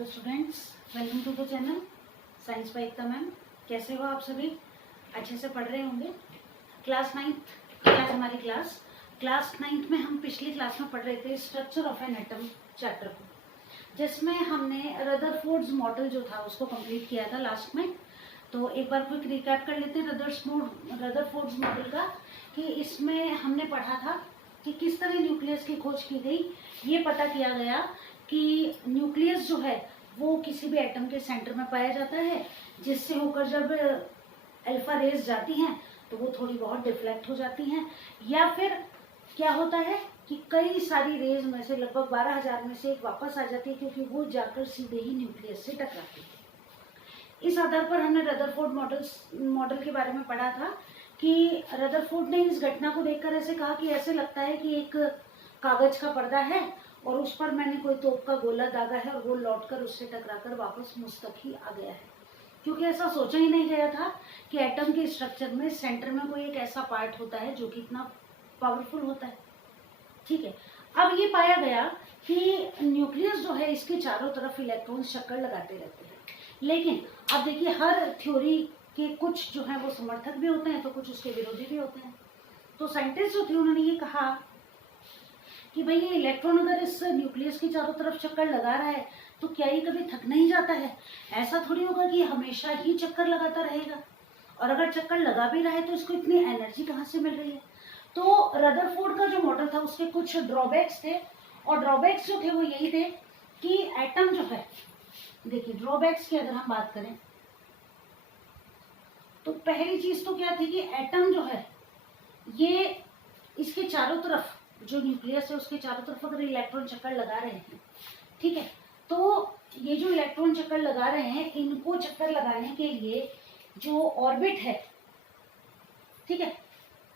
Hello students, welcome to the channel science by Ekta ma'am. कैसे हो आप सभी? अच्छे से पढ़ रहे होंगे। क्लास 9th की आज हमारी क्लास 9th में हम पिछली क्लास में पढ़ रहे थे structure of an atom chapter को, जिसमें हमने रदरफोर्ड्स मॉडल जो था उसको कंप्लीट किया था लास्ट में। तो एक बार क्विक रिकैप कर लेते हैं रदरफोर्ड्स मॉडल का, कि इसमें हमने पढ़ा था कि किस तरह न्यूक्लियस की खोज की गई। ये पता किया गया कि न्यूक्लियस जो है वो किसी भी एटम के सेंटर में पाया जाता है, जिससे होकर जब अल्फा रेज जाती हैं तो वो थोड़ी बहुत डिफ्लेक्ट हो जाती हैं, या फिर क्या होता है कि कई सारी रेज में से लगभग 12,000 में से एक वापस आ जाती है, क्योंकि वो जाकर सीधे ही न्यूक्लियस से टकराती है। इस आधार पर हमने रदरफोर्ड मॉडल के बारे में पढ़ा था कि रदरफोर्ड ने इस घटना को देखकर ऐसे कहा कि ऐसे लगता है कि एक कागज का पर्दा है और उस पर मैंने कोई तोप का गोला दागा है और वो लौटकर उससे टकराकर वापस मुझ तक ही आ गया है, क्योंकि ऐसा सोचा ही नहीं गया था कि एटम के स्ट्रक्चर में सेंटर में कोई एक ऐसा पार्ट होता है जो कि इतना पावरफुल होता है। ठीक है, अब ये पाया गया कि न्यूक्लियस जो है इसके चारों तरफ इलेक्ट्रॉन चक्कर लगाते रहते हैं, लेकिन अब देखिए हर थ्योरी के कुछ जो है वो समर्थक भी होते हैं तो कुछ उसके विरोधी भी होते हैं। तो साइंटिस्ट जो थे उन्होंने ये कहा कि भाई ये इलेक्ट्रॉन अगर इस न्यूक्लियस की चारों तरफ चक्कर लगा रहा है तो क्या ये कभी थक नहीं जाता है? ऐसा थोड़ी होगा कि हमेशा ही चक्कर लगाता रहेगा, और अगर चक्कर लगा भी रहा है तो इसको इतनी एनर्जी कहाँ से मिल रही है? तो रदरफोर्ड का जो मॉडल था उसके कुछ ड्रॉबैक्स थे, और ड्रॉबैक्स जो थे वो यही थे कि एटम जो है, देखिए ड्रॉबैक्स की अगर हम बात करें तो पहली चीज तो क्या थी कि एटम जो है ये इसके चारों तरफ जो न्यूक्लियस है उसके चारों तरफ अगर इलेक्ट्रॉन चक्कर लगा रहे हैं, ठीक है, तो ये जो इलेक्ट्रॉन चक्कर लगा रहे हैं इनको चक्कर लगाने के लिए जो ऑर्बिट है, ठीक है,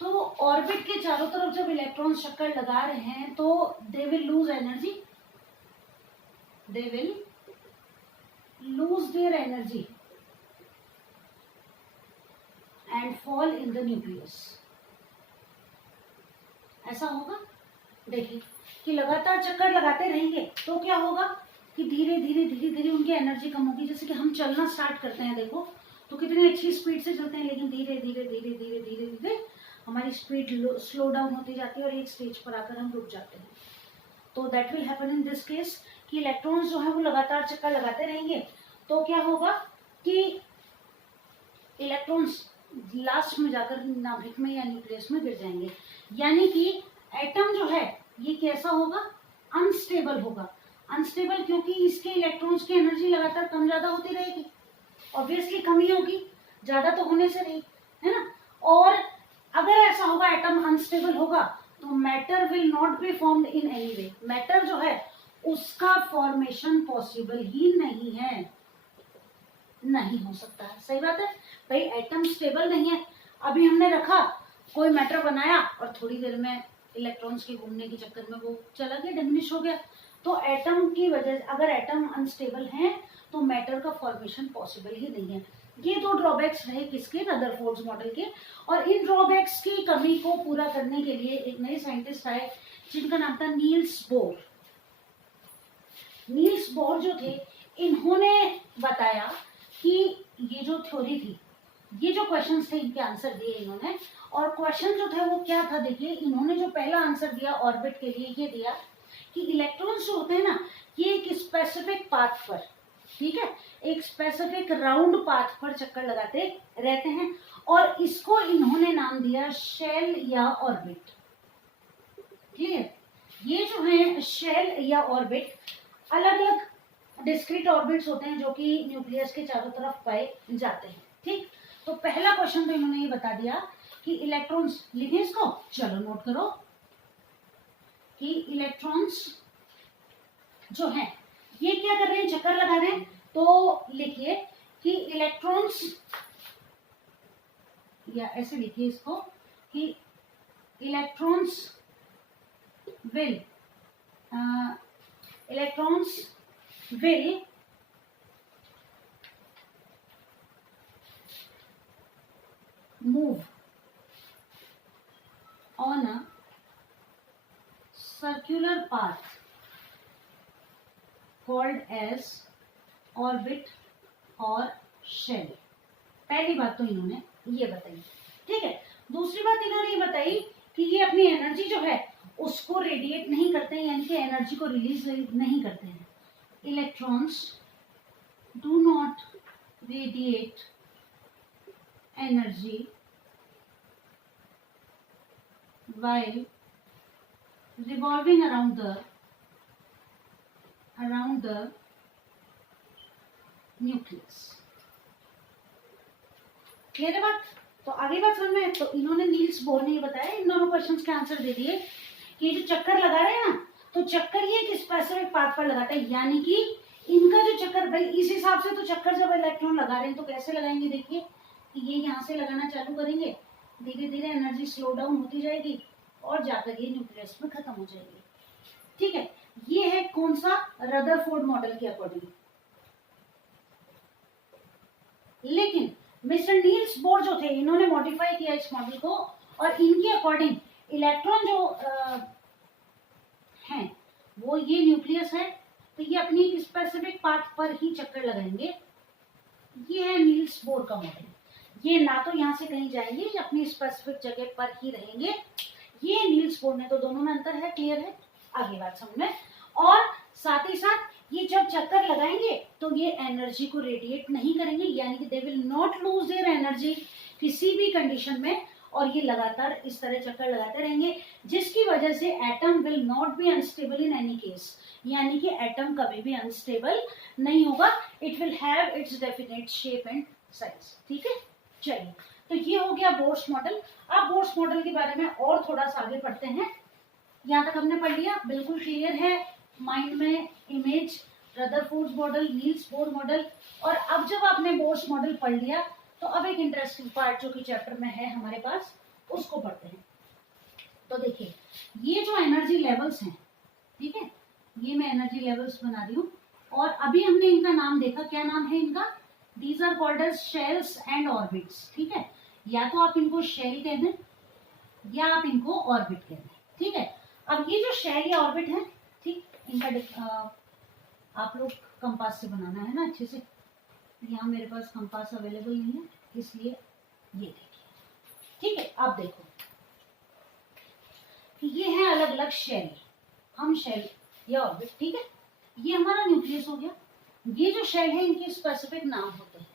तो ऑर्बिट के चारों तरफ जब इलेक्ट्रॉन चक्कर लगा रहे हैं तो they will lose energy, they will lose their energy and fall in the nucleus. ऐसा होगा, देखिए कि लगातार चक्कर लगाते रहेंगे तो क्या होगा कि धीरे धीरे उनकी एनर्जी कम होगी। जैसे कि हम चलना स्टार्ट करते हैं, देखो तो कितनी अच्छी स्पीड से चलते हैं, लेकिन धीरे धीरे हमारी स्पीड स्लो डाउन होती जाती है और एक स्टेज पर आकर हम रुक जाते हैं। तो that will happen in this case कि इलेक्ट्रॉन्स जो है वो लगातार चक्कर लगाते रहेंगे तो क्या होगा कि इलेक्ट्रॉन्स लास्ट में जाकर नाभिक में या न्यूक्लियस में गिर जाएंगे, यानी कि एटम जो है ये कैसा होगा? अनस्टेबल होगा। अनस्टेबल क्योंकि इसके इलेक्ट्रॉन्स की एनर्जी लगातार कम ज्यादा होती रहेगी, ऑब्वियसली कमी होगी, ज्यादा तो होने से नहीं, है ना। और अगर ऐसा होगा एटम अनस्टेबल होगा तो matter will not be formed in any way. Matter जो है उसका फॉर्मेशन पॉसिबल ही नहीं है, नहीं हो सकता है। सही बात है भाई, एटम स्टेबल नहीं है। अभी हमने रखा, कोई मैटर बनाया और थोड़ी देर में इलेक्ट्रॉन्स के घूमने के चक्कर में वो चला गया, डिमिनिश हो गया। तो एटम की वजह, अगर एटम अनस्टेबल है तो मैटर का फॉर्मेशन पॉसिबल ही नहीं है। ये दो ड्रॉबैक्स रहे किसके? रदरफोर्ड्स मॉडल के। और इन ड्रॉबैक्स की कमी को पूरा करने के लिए एक नए साइंटिस्ट आए जिनका नाम था नील्स बोर। नील्स बोर जो थे इन्होंने बताया कि ये जो थ्योरी थी, ये जो क्वेश्चंस थे इनके आंसर दिए इन्होंने। और क्वेश्चन जो था वो क्या था? देखिए इन्होंने जो पहला आंसर दिया ऑर्बिट के लिए, ये दिया कि इलेक्ट्रॉन्स जो होते हैं ना ये एक स्पेसिफिक पाथ पर, ठीक है, एक स्पेसिफिक राउंड पाथ पर चक्कर लगाते रहते हैं, और इसको इन्होंने नाम दिया शेल या ऑर्बिट। क्लियर? ये जो है शेल या ऑर्बिट, अलग अलग डिस्क्रीट ऑर्बिट्स होते हैं जो कि न्यूक्लियस के चारों तरफ पाए जाते हैं। ठीक, तो पहला क्वेश्चन तो इन्होंने ये बता दिया कि इलेक्ट्रॉन्स, लिखे इसको, चलो नोट करो कि इलेक्ट्रॉन्स जो हैं ये क्या कर रहे हैं? चक्कर लगा रहे हैं। तो लिखिए कि इलेक्ट्रॉन्स, या ऐसे लिखिए इसको कि electrons will move on a circular path called as orbit और शेल। पहली बात तो इन्होंने ये बताई, ठीक है। दूसरी बात इन्होंने ये बताई कि ये अपनी एनर्जी जो है उसको रेडिएट नहीं करते हैं, यानी कि एनर्जी को रिलीज नहीं करते हैं। Electrons do not radiate energy while revolving around the nucleus। Clear है बात? तो आगे बात समझ में। तो इन्होंने नील्स बोर ने बताया, इन दोनों क्वेश्चंस के आंसर दे दिए कि जो चक्कर लगा रहे हैं ना, तो चक्कर ये किस स्पेसिफिक पाथ पर लगाता है, यानी कि इनका जो चक्कर, भाई इस हिसाब से तो चक्कर जब इलेक्ट्रॉन लगा रहे हैं तो कैसे लगाएंगे, देखिए कि ये यहाँ से लगाना चालू करेंगे, धीरे धीरे एनर्जी स्लो डाउन होती जाएगी और जाकर ये न्यूक्लियस में खत्म हो जाएगी, ठीक है। ये है कौन सा, रदरफोर्ड मॉडल के अकॉर्डिंग। लेकिन मिस्टर नील्स बोर जो थे, इन्होंने मॉडिफाई किया इस मॉडल को, और इनके अकॉर्डिंग इलेक्ट्रॉन जो हैं वो ये न्यूक्लियस है, तो ये अपनी स्पेसिफिक पाथ पर ही चक्कर लगाएंगे। ये है नील्स बोर का मॉडल। ये ना तो यहाँ से कहीं जाएंगे, ये अपनी स्पेसिफिक जगह पर ही रहेंगे। ये नील्स बोर ने, तो दोनों में अंतर है, क्लियर है? आगे बात समझ में। और साथ ही साथ ये जब चक्कर लगाएंगे तो ये एनर्जी को रेडिएट नहीं करेंगे, यानी कि they will not lose their energy किसी भी कंडीशन में, और ये लगातार इस तरह चक्कर लगाते रहेंगे, जिसकी वजह से atom will not be unstable in any case, यानी कि एटम कभी भी अनस्टेबल नहीं होगा। It will have it's definite shape and size, ठीक है। चलिए, तो ये हो गया बोर्स मॉडल। अब बोर्स मॉडल के बारे में और थोड़ा सा आगे पढ़ते हैं। यहाँ तक हमने पढ़ लिया, बिल्कुल क्लियर है माइंड में image, Rutherford model, Niels Bohr model. और अब जब आपने बोर्स मॉडल पढ़ लिया तो अब एक इंटरेस्टिंग पार्ट जो कि चैप्टर में है हमारे पास, उसको पढ़ते हैं। तो देखिए, ये जो एनर्जी लेवल्स हैं, ठीक है, ये मैं एनर्जी लेवल्स बना रही हूँ, और अभी हमने इनका नाम देखा, क्या नाम है इनका, these are called as shells and orbits, ठीक है। या तो आप इनको शेल कह दें या आप इनको ऑर्बिट कह दें, ठीक है। अब ये जो शेल या ऑर्बिट है, ठीक, इनका आप लोग कंपास से बनाना है ना अच्छे से। यहाँ मेरे पास कंपास अवेलेबल नहीं है, इसलिए ये देखिए, ठीक है। अब देखो कि ये है अलग अलग शेल, हम शेल या ऑर्बिट, ठीक है। ये हमारा न्यूक्लियस हो गया। ये जो शेल है इनके स्पेसिफिक नाम होते हैं।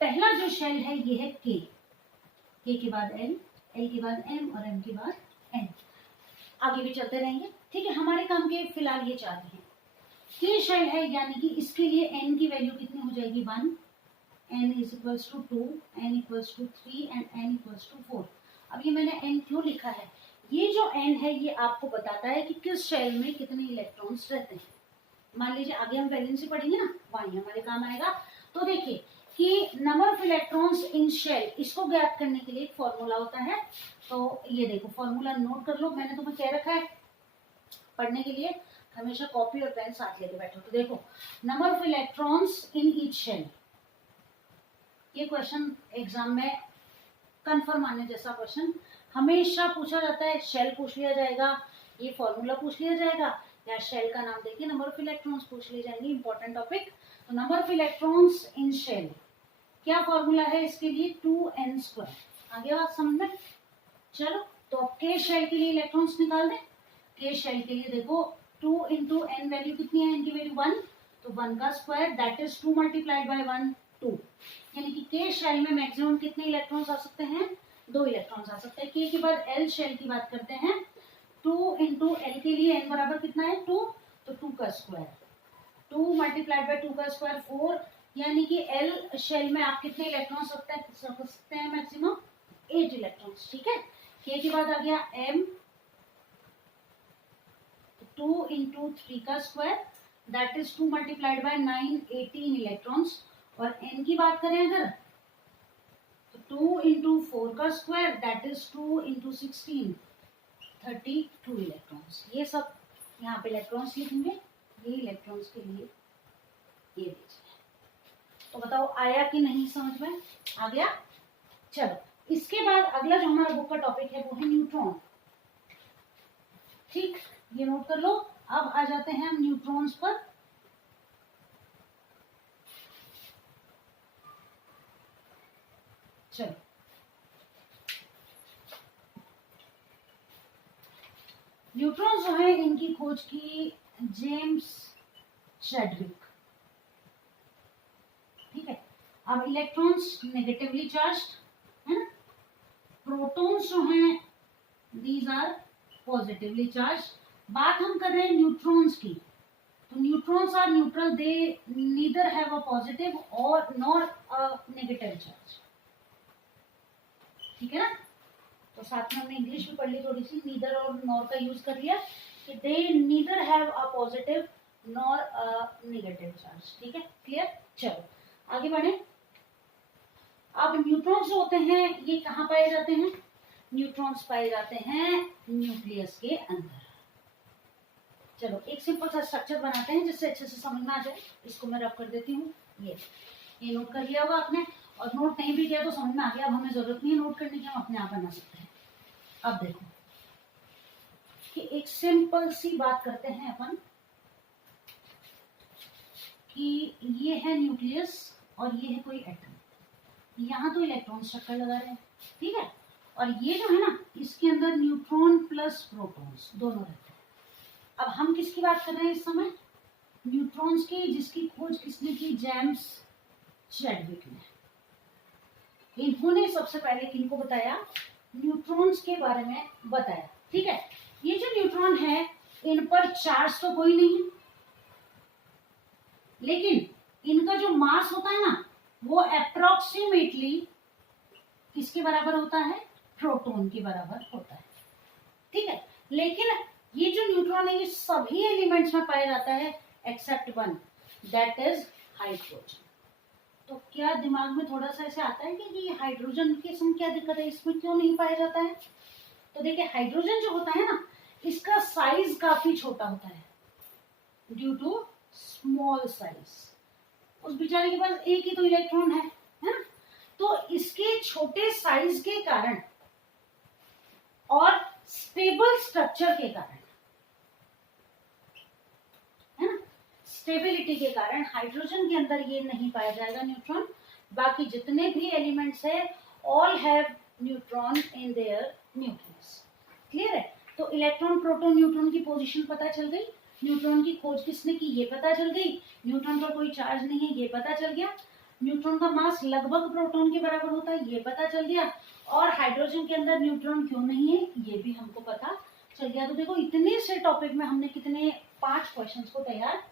पहला जो शेल है ये है के के बाद एल, एल के बाद एम और एम के बाद एन। आगे भी चलते रहेंगे, ठीक है। हमारे काम के फिलहाल ये चार हैं। के शेल है, यानी कि इसके लिए एन की वैल्यू कितनी हो जाएगी, 1, n is equals to 2, n equals to 3 and n equals to 4। अब ये मैंने n क्यों लिखा है, ये जो n है ये आपको बताता है कि किस शेल में कितने इलेक्ट्रॉन्स रहते हैं। मान लीजिए आगे हम वैलेंसी पढ़ेंगे ना, वहीं हमारे काम आएगा। तो देखिए कि number of electrons in shell, इसको ज्ञात करने के लिए एक फॉर्मूला होता है। तो ये देखो फॉर्मूला नोट कर लो, मैंने तुम्हें कह रखा है पढ़ने के लिए हमेशा कॉपी और पेन साथ लेके बैठो। तो देखो, number of electrons in each shell, ये क्वेश्चन एग्जाम में कंफर्म आने जैसा क्वेश्चन हमेशा पूछा जाता है। शेल पूछ लिया जाएगा, ये फॉर्मूला पूछ लिया जाएगा, या शेल का नाम देखिए, नंबर ऑफ इलेक्ट्रॉन्स पूछ लिए जाएंगे, इंपॉर्टेंट टॉपिक। तो number of electrons in shell, क्या फॉर्मूला है इसके लिए, 2n²। आगे बात समझ में। चलो, तो अब के शेल के लिए इलेक्ट्रॉन्स निकाल दें। के शेल के लिए देखो 2 इंटू एन, वैल्यू कितनी है, इनकी वैल्यू 1, तो 1 का square that is 2 multiplied by 1, 2। यानी कि के शेल में मैक्सिमम कितने इलेक्ट्रॉन्स आ सकते हैं, 2 इलेक्ट्रॉन्स आ सकते हैं। के के बाद एल शेल की बात करते हैं, 2 इंटू एल के लिए एन बराबर कितना है, 2, तो 2 का स्क्वायर, 2 मल्टीप्लाइड बाय 2 का स्क्वायर 4, यानी कि एल शेल में आप कितने इलेक्ट्रॉन्स सकते हैं मैक्सिमम, 8 इलेक्ट्रॉन्स, ठीक है। के के बाद आ गया एम, 2 इंटू 3 का square that is 2 multiplied by 9, 18 electrons. और n की बात करें अगर, तो 2 इंटू 4 का square that is 2 into 16, 32 electrons. ये सब यहाँ पे इलेक्ट्रॉन्स लिखेंगे, ये इलेक्ट्रॉन्स के लिए ये दीजिए। तो बताओ आया कि नहीं समझ में, आ गया। चलो, इसके बाद अगला जो हमारा बुक का टॉपिक है वो है न्यूट्रॉन, ठीक, ये नोट कर लो। अब आ जाते हैं हम न्यूट्रॉन्स पर। चलो, न्यूट्रॉन्स जो है इनकी खोज की जेम्स चैडविक, ठीक है। अब इलेक्ट्रॉन्स नेगेटिवली चार्ज्ड है ना, प्रोटॉन्स जो हैं दीज आर पॉजिटिवली चार्ज्ड। बात हम कर रहे हैं न्यूट्रॉन्स की, तो neutrons are neutral, they neither have a positive और नॉर अ नेगेटिव चार्ज, ठीक है ना। तो साथ में हमने इंग्लिश भी पढ़ ली थोड़ी सी, नीदर और नॉर का यूज कर लिया कि they neither have a positive nor a negative charge, ठीक है, क्लियर। चलो आगे बढ़े। अब न्यूट्रॉन्स जो होते हैं ये कहाँ पाए जाते हैं? न्यूट्रॉन्स पाए जाते हैं न्यूक्लियस के अंदर। चलो एक सिंपल सा स्ट्रक्चर बनाते हैं जिससे अच्छे से समझ में आ जाए। इसको मैं रब कर देती हूँ, ये नोट कर लिया होगा आपने, और नोट नहीं भी किया तो समझ में आ गया। अब हमें जरूरत नहीं है नोट करने की, हम अपने आप बना सकते हैं। अब देखो कि एक सिंपल सी बात करते हैं अपन कि ये है न्यूक्लियस और ये है कोई एटम, यहाँ तो इलेक्ट्रॉन स्ट्रक्चर लगा रहे हैं, ठीक है, और ये जो है ना इसके अंदर न्यूट्रॉन प्लस प्रोटॉन्स दोनों रहते हैं। अब हम किसकी बात कर रहे हैं इस समय? न्यूट्रॉन्स की, जिसकी खोज किसने की? जेम्स चैडविक ने। इन्होंने सबसे पहले किनको बताया? न्यूट्रॉन्स के बारे में बताया, ठीक है। ये जो न्यूट्रॉन है इन पर चार्ज तो कोई नहीं है, लेकिन इनका जो मास होता है ना वो अप्रोक्सीमेटली किसके बराबर होता है? प्रोटॉन के बराबर होता है, ठीक है। लेकिन ये जो न्यूट्रॉन है ये सभी एलिमेंट्स में पाया जाता है except one, that is hydrogen. तो क्या दिमाग में थोड़ा सा ऐसे आता है कि ये हाइड्रोजन के संग क्या दिक्कत है, इसमें क्यों नहीं पाया जाता है? तो देखिए हाइड्रोजन जो होता है ना इसका साइज काफी छोटा होता है ड्यू टू स्मॉल साइज। उस बेचारे के पास एक ही तो इलेक्ट्रॉन है ना, तो इसके छोटे साइज के कारण और स्टेबल स्ट्रक्चर के कारण, है ना, स्टेबिलिटी के कारण हाइड्रोजन के अंदर ये नहीं पाया जाएगा न्यूट्रॉन। बाकी जितने भी एलिमेंट्स है all have neutron in their nucleus, clear है। तो इलेक्ट्रॉन प्रोटॉन न्यूट्रॉन की पोजीशन पता चल गई, न्यूट्रॉन की खोज किसने की ये पता चल गई, न्यूट्रॉन पर कोई चार्ज नहीं है ये पता चल गया, न्यूट्रॉन का मास लगभग प्रोटॉन के बराबर होता है ये पता चल गया, और हाइड्रोजन के अंदर न्यूट्रॉन क्यों नहीं है ये भी हमको पता चल गया। तो देखो इतने से टॉपिक में हमने कितने 5 क्वेश्चंस को तैयार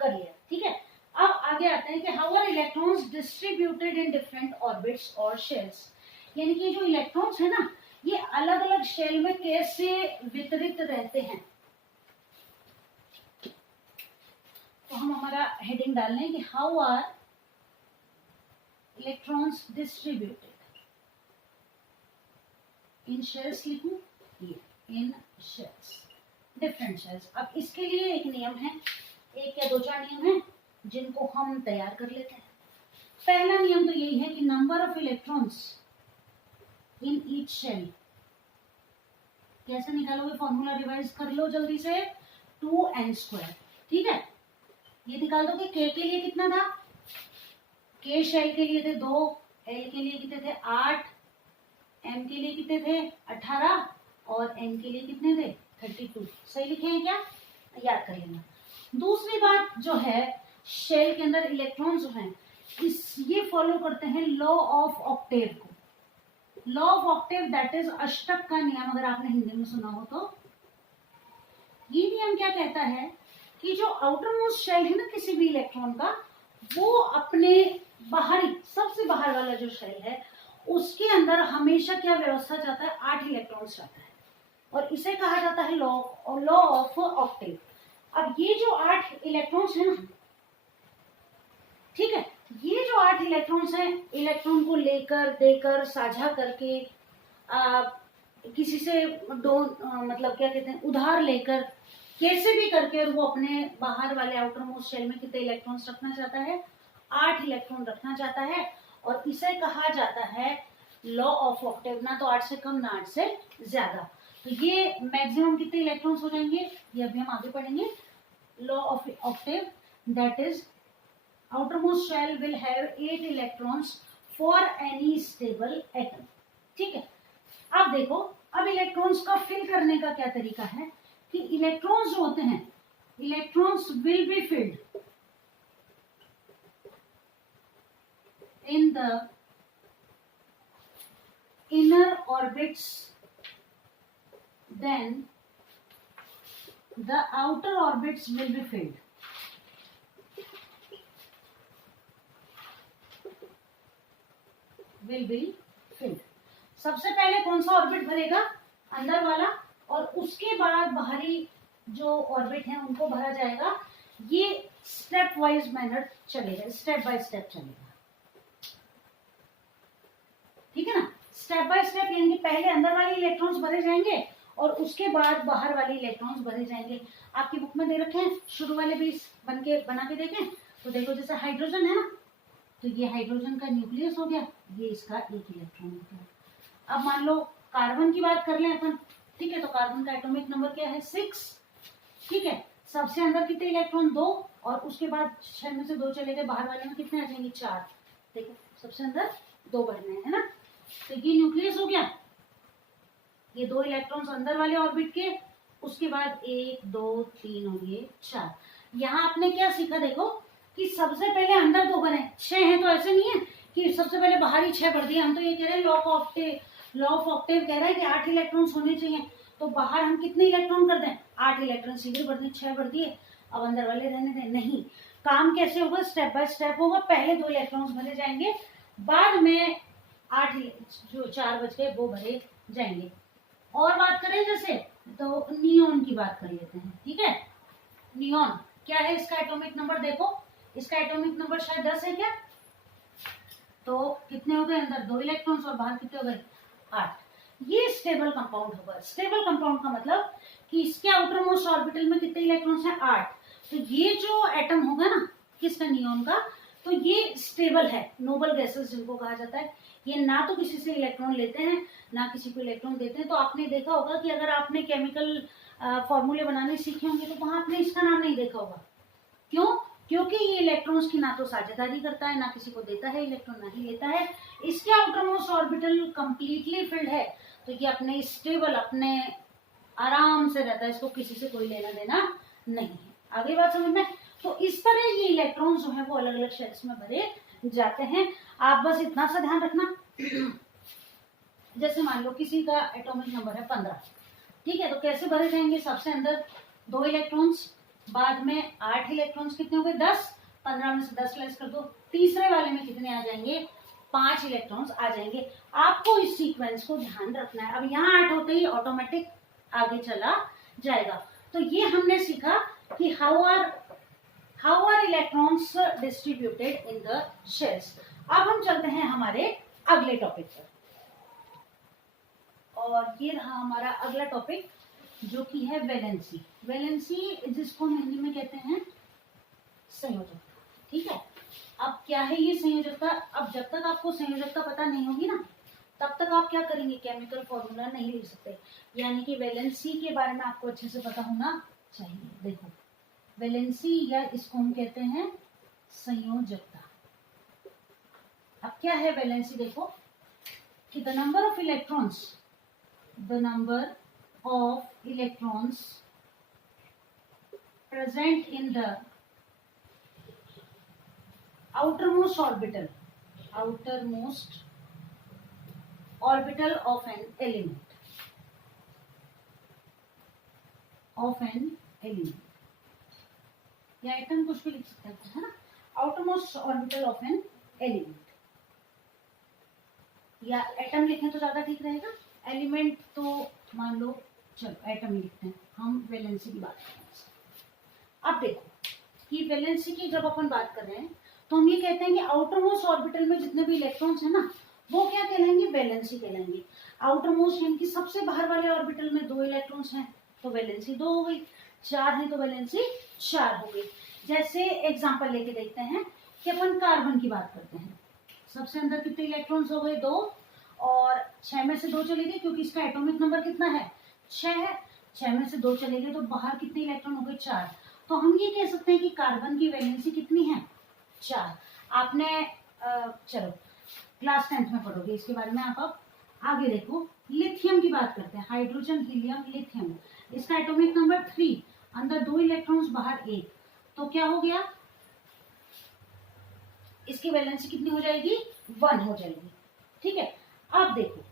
कर लिया, ठीक है। अब आगे आते हैं कि how are electrons distributed in different orbits और शेल्स, यानी कि जो इलेक्ट्रॉन्स है ना ये अलग अलग शेल में कैसे वितरित रहते हैं। तो हम हमारा हेडिंग डाल लें कि how are electrons distributed in shells, लिखूं ये इन शेल्स, डिफरेंट शेल्स। अब इसके लिए एक नियम है, एक या 2-4 नियम है जिनको हम तैयार कर लेते हैं। पहला नियम तो यही है कि number of electrons in each shell, कैसे निकालोगे फॉर्मूला रिवाइज कर लो जल्दी से, 2n², ठीक है। ये निकाल दो कि k के लिए कितना था, k शेल के लिए थे 2, l के लिए कितने थे 8, m के लिए कितने थे 18 और n के लिए कितने थे 32। सही लिखे हैं क्या? याद कर लेना। दूसरी बात जो है शेल के अंदर इलेक्ट्रॉन्स जो हैं ये फॉलो करते हैं लॉ ऑफ ऑक्टेव को। Law of octave that is अष्टक का नियम, अगर आपने हिंदी में सुना हो तो। ये नियम क्या कहता है कि जो आउटर मोस्ट शेल है ना किसी भी इलेक्ट्रॉन का, वो अपने बाहरी सबसे बाहर वाला जो शेल है उसके अंदर हमेशा क्या व्यवस्था चाहता है, 8 इलेक्ट्रॉन्स चाहता है, और इसे कहा जाता है लॉ ऑफ ऑक्टेव। अब ये जो 8 इलेक्ट्रॉन्स है ना, ठीक है, ये जो 8 इलेक्ट्रॉन्स हैं इलेक्ट्रॉन को लेकर देकर साझा करके किसी से मतलब क्या कहते हैं उधार लेकर कैसे भी करके वो अपने बाहर वाले आउटर मोस्ट शेल में कितने इलेक्ट्रॉन्स रखना चाहता है, 8 इलेक्ट्रॉन रखना चाहता है, और इसे कहा जाता है लॉ ऑफ ऑक्टेव। ना तो 8 से कम ना 8 से ज्यादा। तो ये मैक्सिमम कितने इलेक्ट्रॉन्स हो जाएंगे ये अभी हम आगे पढ़ेंगे। Law of octave that is outermost shell will have 8 electrons for any stable atom. ठीक है, अब देखो, अब इलेक्ट्रॉन्स का फिल करने का क्या तरीका है कि इलेक्ट्रॉन्स जो होते हैं, electrons will be filled in the inner orbits, then the outer orbits will be filled. Will be filled. सबसे पहले कौन सा ऑर्बिट भरेगा? अंदर वाला, और उसके बाद बाहरी जो ऑर्बिट है उनको भरा जाएगा। ये स्टेप वाइज मेथड चलेगा, स्टेप बाय स्टेप चलेगा। ठीक है ना, स्टेप बाय स्टेप, यानी पहले अंदर वाले इलेक्ट्रॉन्स भरे जाएंगे और उसके बाद बाहर वाले इलेक्ट्रॉन्स भरे जाएंगे। आपकी बुक में दे रखे हैं, शुरू वाले भी बना के देखें तो देखो, जैसे हाइड्रोजन है ना, तो ये हाइड्रोजन का न्यूक्लियस हो गया, ये इसका एक इलेक्ट्रॉन हो गया। अब मान लो कार्बन की बात कर लें अपन, ठीक है, तो कार्बन का एटॉमिक नंबर क्या है? 6। ठीक है, सबसे अंदर कितने इलेक्ट्रॉन? 2, और उसके बाद 6 में से 2 चले गए, बाहर वाले में कितने आ जाएंगे? 4। देखो, सबसे अंदर 2 बढ़ने हैं ना, तो ये न्यूक्लियस हो गया। ये 2 इलेक्ट्रॉन्स अंदर वाले ऑर्बिट के, उसके बाद 1 2 3 और ये 4। यहाँ आपने क्या सीखा? देखो कि सबसे पहले अंदर 2 बने, 6 हैं, तो ऐसे नहीं है कि सबसे पहले बाहरी 6 भर दिए। हम तो ये कह रहे हैं, लॉ ऑफ ऑक्टेव कह रहा है कि 8 इलेक्ट्रॉन्स होने चाहिए, तो बाहर हम कितने इलेक्ट्रॉन कर दें? 8 इलेक्ट्रॉन सीधे भर दें, 6 भर दिए, अब अंदर वाले रहने दें। नहीं, काम कैसे होगा? स्टेप बाय स्टेप होगा। पहले 2 इलेक्ट्रॉन्स भरे जाएंगे, बाद में 8 जो 4 बच गए वो भरे जाएंगे। और बात करें जैसे, तो नियोन की बात कर लेते हैं। ठीक है, नियोन क्या है? इसका एटॉमिक नंबर देखो, इसका एटॉमिक नंबर शायद 10 है क्या? तो कितने हो गए? अंदर 2 इलेक्ट्रॉन्स और बाहर कितने हो गए? 8। ये स्टेबल कंपाउंड होगा। स्टेबल कंपाउंड का मतलब कि इसके आउटर मोस्ट ऑर्बिटल में कितने इलेक्ट्रॉन्स हैं? 8। तो ये जो एटम होगा ना, किसका? नियोन का, तो ये स्टेबल है। नोबल गैसेस जिनको कहा जाता है, ये ना तो किसी से इलेक्ट्रॉन लेते हैं ना किसी को इलेक्ट्रॉन देते हैं। तो आपने देखा होगा कि अगर आपने केमिकल फॉर्मूले बनाने सीखे होंगे तो वहां आपने इसका नाम नहीं देखा होगा। क्यों? क्योंकि ये इलेक्ट्रॉन्स की ना तो साझेदारी करता है, ना किसी को देता है इलेक्ट्रॉन, ना ही लेता है। इसके outer most orbital completely filled है, तो ये अपने स्टेबल, अपने आराम से रहता है, इसको किसी से कोई लेना देना नहीं है। आगे बात समझ में? तो इस तरह ये इलेक्ट्रॉन्स जो है वो अलग अलग शेल्स में भरे जाते हैं। आप बस इतना सा ध्यान रखना, जैसे मान लो किसी का एटॉमिक नंबर है 15, ठीक है, तो कैसे भरे जाएंगे? सबसे अंदर 2 इलेक्ट्रॉन्स, बाद में 8 इलेक्ट्रॉन्स, कितने हो गए? 10। 15 में से 10 लेस कर दो, तीसरे वाले में कितने आ जाएंगे? 5 इलेक्ट्रॉन्स आ जाएंगे। आपको इस सीक्वेंस को ध्यान रखना है। अब यहाँ 8 होते ही ऑटोमेटिक आगे चला जाएगा। तो ये हमने सीखा कि how are electrons distributed in the shells. अब हम चलते हैं हमारे अगले टॉपिक पर, और ये रहा हमारा अगला टॉपिक, जो कि है वैलेंसी। वैलेंसी जिसको हम हिंदी में कहते हैं संयोजकता। ठीक है, अब क्या है ये संयोजकता? अब जब तक आपको संयोजकता पता नहीं होगी ना, तब तक आप क्या करेंगे? केमिकल फॉर्मूला नहीं लिख सकते। यानी कि वैलेंसी के बारे में आपको अच्छे से पता होना चाहिए। देखो, वैलेंसी या इसको हम कहते हैं संयोजकता। अब क्या है वैलेंसी? देखो कि the number of electrons present in the outermost orbital of an element, या एटम कुछ भी लिख सकते हैं, है ना? Outermost orbital of an element, या एटम लिखें तो ज्यादा ठीक रहेगा। एलिमेंट तो मान लो, चलो एटम ही लिखते हैं, हम वैलेंसी की बात कर रहे हैं। अब देखो कि वैलेंसी की जब अपन बात कर रहे हैं तो हम ये कहते हैं कि आउटर मोस्ट ऑर्बिटल में जितने भी इलेक्ट्रॉन्स है ना, वो क्या कहलाएंगे? वैलेंसी कहलाएंगे। आउटर मोस्ट यानी कि सबसे बाहर वाले ऑर्बिटल में 2 इलेक्ट्रॉन्स हैं तो वैलेंसी 2 हो गई, 4 है तो वैलेंसी 4 हो गई। जैसे एग्जांपल लेके देखते हैं कि अपन कार्बन की बात करते हैं। सबसे अंदर कितने इलेक्ट्रॉन्स हो गए? 2, और 6 में से 2 चले गए क्योंकि इसका एटॉमिक नंबर कितना है? 6 है। 6 में से 2 चले गए तो बाहर कितने इलेक्ट्रॉन हो गए? 4। तो हम ये कह सकते हैं कि कार्बन की वैलेंसी कितनी है? 4। आपने चलो क्लास 10th में पढ़ोगे इसके बारे में आप। अब आगे देखो, लिथियम की बात करते हैं, हाइड्रोजन हीलियम लिथियम, इसका एटॉमिक नंबर 3, अंदर 2 इलेक्ट्रॉन्स बाहर 1, तो क्या हो गया, इसकी वैलेंसी कितनी हो जाएगी, 1 हो जाएगी। ठीक है, अब देखो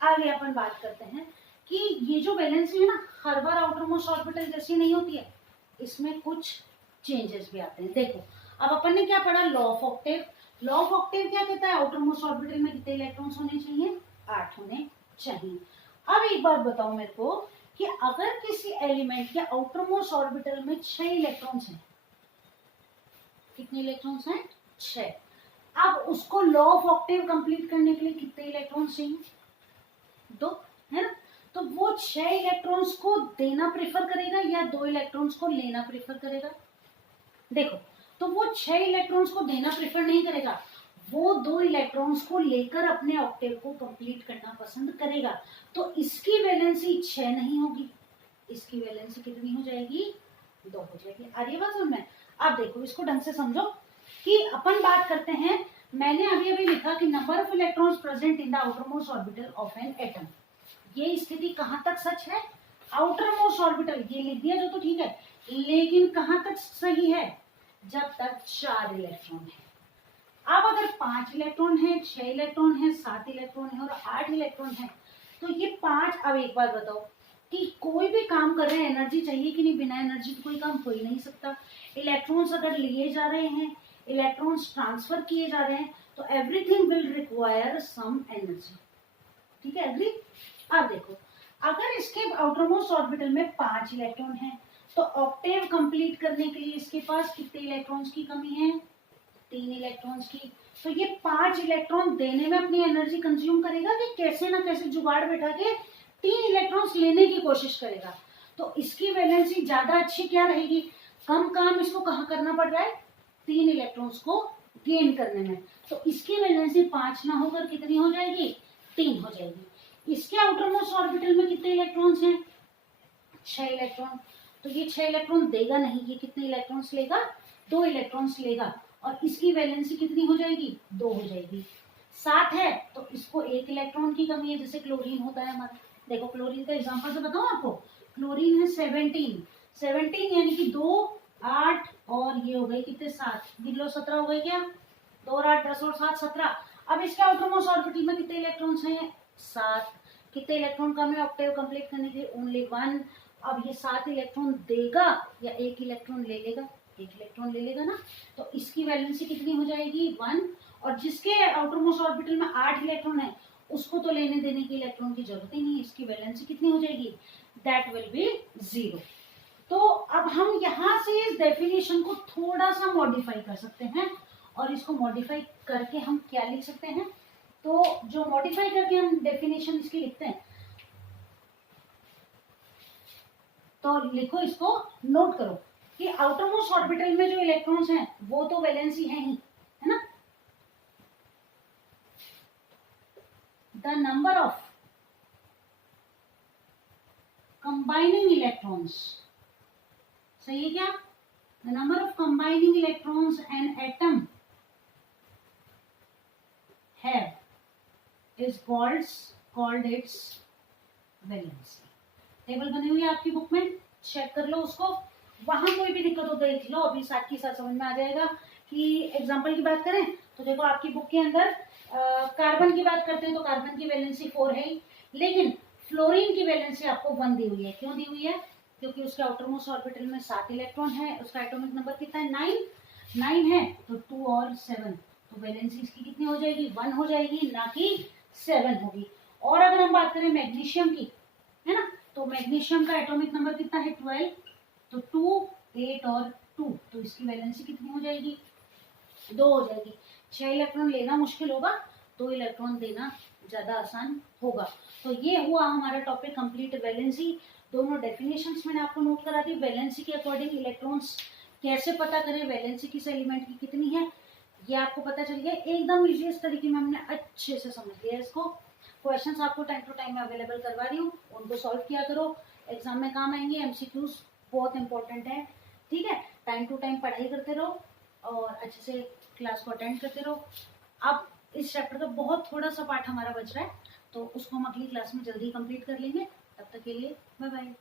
आगे अपन बात करते हैं कि ये जो वैलेंसी है ना हर बार आउटर मोस्ट ऑर्बिटल जैसी नहीं होती है, इसमें कुछ चेंजेस भी आते हैं। देखो अब अपन ने क्या पढ़ा, law of Octave. Law of Octave क्या कहता है, आउटर मोस्ट ऑर्बिटल में कितने इलेक्ट्रॉन्स होने चाहिए, 8 होने चाहिए। अब एक बात बताओ मेरे को कि अगर किसी एलिमेंट के आउटर मोस्ट ऑर्बिटल में 6 इलेक्ट्रॉन्स हैं, कितने इलेक्ट्रॉन्स हैं, 6, अब उसको लॉ ऑफ ऑक्टेव कंप्लीट करने के लिए कितने इलेक्ट्रॉन्स चाहिए, 2, है ना। तो वो 6 इलेक्ट्रॉन्स को देना प्रेफर करेगा या 2 इलेक्ट्रॉन्स को लेना प्रेफर करेगा, देखो तो वो 6 इलेक्ट्रॉन्स को देना प्रेफर नहीं करेगा, वो 2 इलेक्ट्रॉन्स को लेकर अपने ऑक्टेव को कंप्लीट करना पसंद करेगा। तो इसकी वैलेंसी 6 नहीं होगी, इसकी वैलेंसी कितनी हो जाएगी, 2 हो जाएगी। आ रही बात समझ में। अब देखो इसको ढंग से समझो कि अपन बात करते हैं, मैंने अभी अभी लिखा कि number of electrons present in the outer most orbital of an atom, ये स्थिति कहां तक सच है, आउटर मोस्ट ऑर्बिटल ये लिख दिया जो तो ठीक है, लेकिन कहां तक सही है, जब तक 4 इलेक्ट्रॉन है। अब अगर 5 इलेक्ट्रॉन है, 6 इलेक्ट्रॉन है, 7 इलेक्ट्रॉन है और 8 इलेक्ट्रॉन है, तो ये 5, अब एक बात बताओ कि कोई भी काम कर रहे हैं एनर्जी चाहिए कि नहीं, बिना एनर्जी तो कोई काम हो ही नहीं सकता। इलेक्ट्रॉन्स अगर लिए जा रहे हैं, इलेक्ट्रॉन्स ट्रांसफर किए जा रहे हैं, तो everything will require some energy. ठीक है, एग्री। अब देखो अगर इसके आउटरमोस्ट ऑर्बिटल में 5 इलेक्ट्रॉन है, तो ऑक्टेव कंप्लीट करने के लिए इसके पास कितने इलेक्ट्रॉन्स की कमी है, 3 इलेक्ट्रॉन्स की। तो ये 5 इलेक्ट्रॉन देने में अपनी एनर्जी कंज्यूम करेगा कि कैसे ना कैसे जुगाड़ बैठा के 3 इलेक्ट्रॉन्स लेने की कोशिश करेगा। तो इसकी वैलेंसी ज्यादा अच्छी क्या रहेगी, कम काम इसको कहाँ करना पड़ रहा है, 3 इलेक्ट्रॉन्स को गेन करने में। तो इसकी वैलेंसी 5 ना होकर कितनी हो जाएगी, 3 हो जाएगी। इसके आउटरमोस्ट ऑर्बिटल में कितने इलेक्ट्रॉन्स हैं, 6 इलेक्ट्रॉन। तो ये 6 इलेक्ट्रॉन देगा नहीं, ये कितने इलेक्ट्रॉन्स लेगा, 2 इलेक्ट्रॉन्स लेगा, और इसकी वैलेंसी कितनी हो जाएगी, 2 हो जाएगी। 7 है तो इसको 1 इलेक्ट्रॉन की कमी है, जैसे क्लोरीन होता है हमारा। देखो क्लोरीन का एग्जांपल से बताऊं आपको, क्लोरीन है 17 यानी कि 2 8 और ये हो गए कितने, 7, गिन 17 हो गए क्या, 2 और 8 10 और 7 17। अब इसके आउटरमोस्ट ऑर्बिटल में कितने इलेक्ट्रॉन्स हैं, 7, कितने इलेक्ट्रॉन कम है ऑक्टेव कंप्लीट करने के लिए, ओनली 1। अब ये 7 इलेक्ट्रॉन देगा या 1 इलेक्ट्रॉन ले लेगा, 1 इलेक्ट्रॉन ले लेगा ना, तो इसकी वैलेंसी कितनी हो जाएगी, 1। और जिसके आउटरमोस्ट ऑर्बिटल में 8 इलेक्ट्रॉन है, उसको तो लेने देने की इलेक्ट्रॉन की जरूरत ही नहीं है, इसकी वैलेंसी कितनी हो जाएगी, दैट विल बी 0। तो अब हम यहाँ से इस डेफिनेशन को थोड़ा सा मॉडिफाई कर सकते हैं, और इसको मॉडिफाई करके हम क्या लिख सकते हैं, तो जो मॉडिफाई करके हम डेफिनेशन इसकी लिखते हैं, तो लिखो, इसको नोट करो कि आउटरमोस्ट ऑर्बिटल में जो इलेक्ट्रॉन्स हैं वो तो वैलेंसी है ही, है ना। The number of combining electrons, सही है क्या, the number of combining electrons an atom have is called its valency. Table बनी हुई है आपकी बुक में, चेक कर लो उसको, वहां कोई भी दिक्कत हो देख लो, अभी साथ के साथ समझ में आ जाएगा। कि एग्जांपल की बात करें तो देखो आपकी बुक के अंदर कार्बन की बात करते हैं तो कार्बन की वैलेंसी 4 है ही, लेकिन फ्लोरीन की वैलेंसी आपको 1 दी हुई है। क्यों दी हुई है, क्योंकि उसके आउटरमोस्ट ऑर्बिटल में 7 इलेक्ट्रॉन है, उसका एटॉमिक नंबर कितना है, 9 है, तो 2 और 7, तो वैलेंसी इसकी कितनी हो जाएगी, 1 हो जाएगी, ना कि 7 होगी। और अगर हम बात करें मैग्नीशियम की, है ना, तो मैग्नीशियम का एटॉमिक नंबर कितना है, 12, तो 2 8 और 2, तो इसकी वैलेंसी कितनी हो जाएगी, 2 हो जाएगी। 6 इलेक्ट्रॉन लेना मुश्किल होगा, 2 इलेक्ट्रॉन देना ज्यादा आसान होगा। तो ये हुआ हमारा टॉपिक कंप्लीट, वैलेंसी। दोनों डेफिनेशंस मैंने आपको नोट करा दी। वैलेंसी के अकॉर्डिंग इलेक्ट्रॉन्स कैसे पता करें, वैलेंसी किस एलिमेंट की कितनी है, ये आपको पता चल गया। एकदम इजीएस्ट तरीके में हमने अच्छे से समझ लिया इसको। क्वेश्चंस आपको टाइम टू टाइम में अवेलेबल करवा रही हूँ, उनको सॉल्व किया करो, एग्जाम में काम आएंगे। एमसीक्यूज बहुत इंपॉर्टेंट है, ठीक है। टाइम टू टाइम पढ़ाई करते रहो और अच्छे से क्लास को अटेंड करते रहो। अब इस चैप्टर का बहुत थोड़ा सा पार्ट हमारा बच रहा है, तो उसको हम अगली क्लास में जल्दी कंप्लीट कर लेंगे। तब तक के लिए बाय बाय।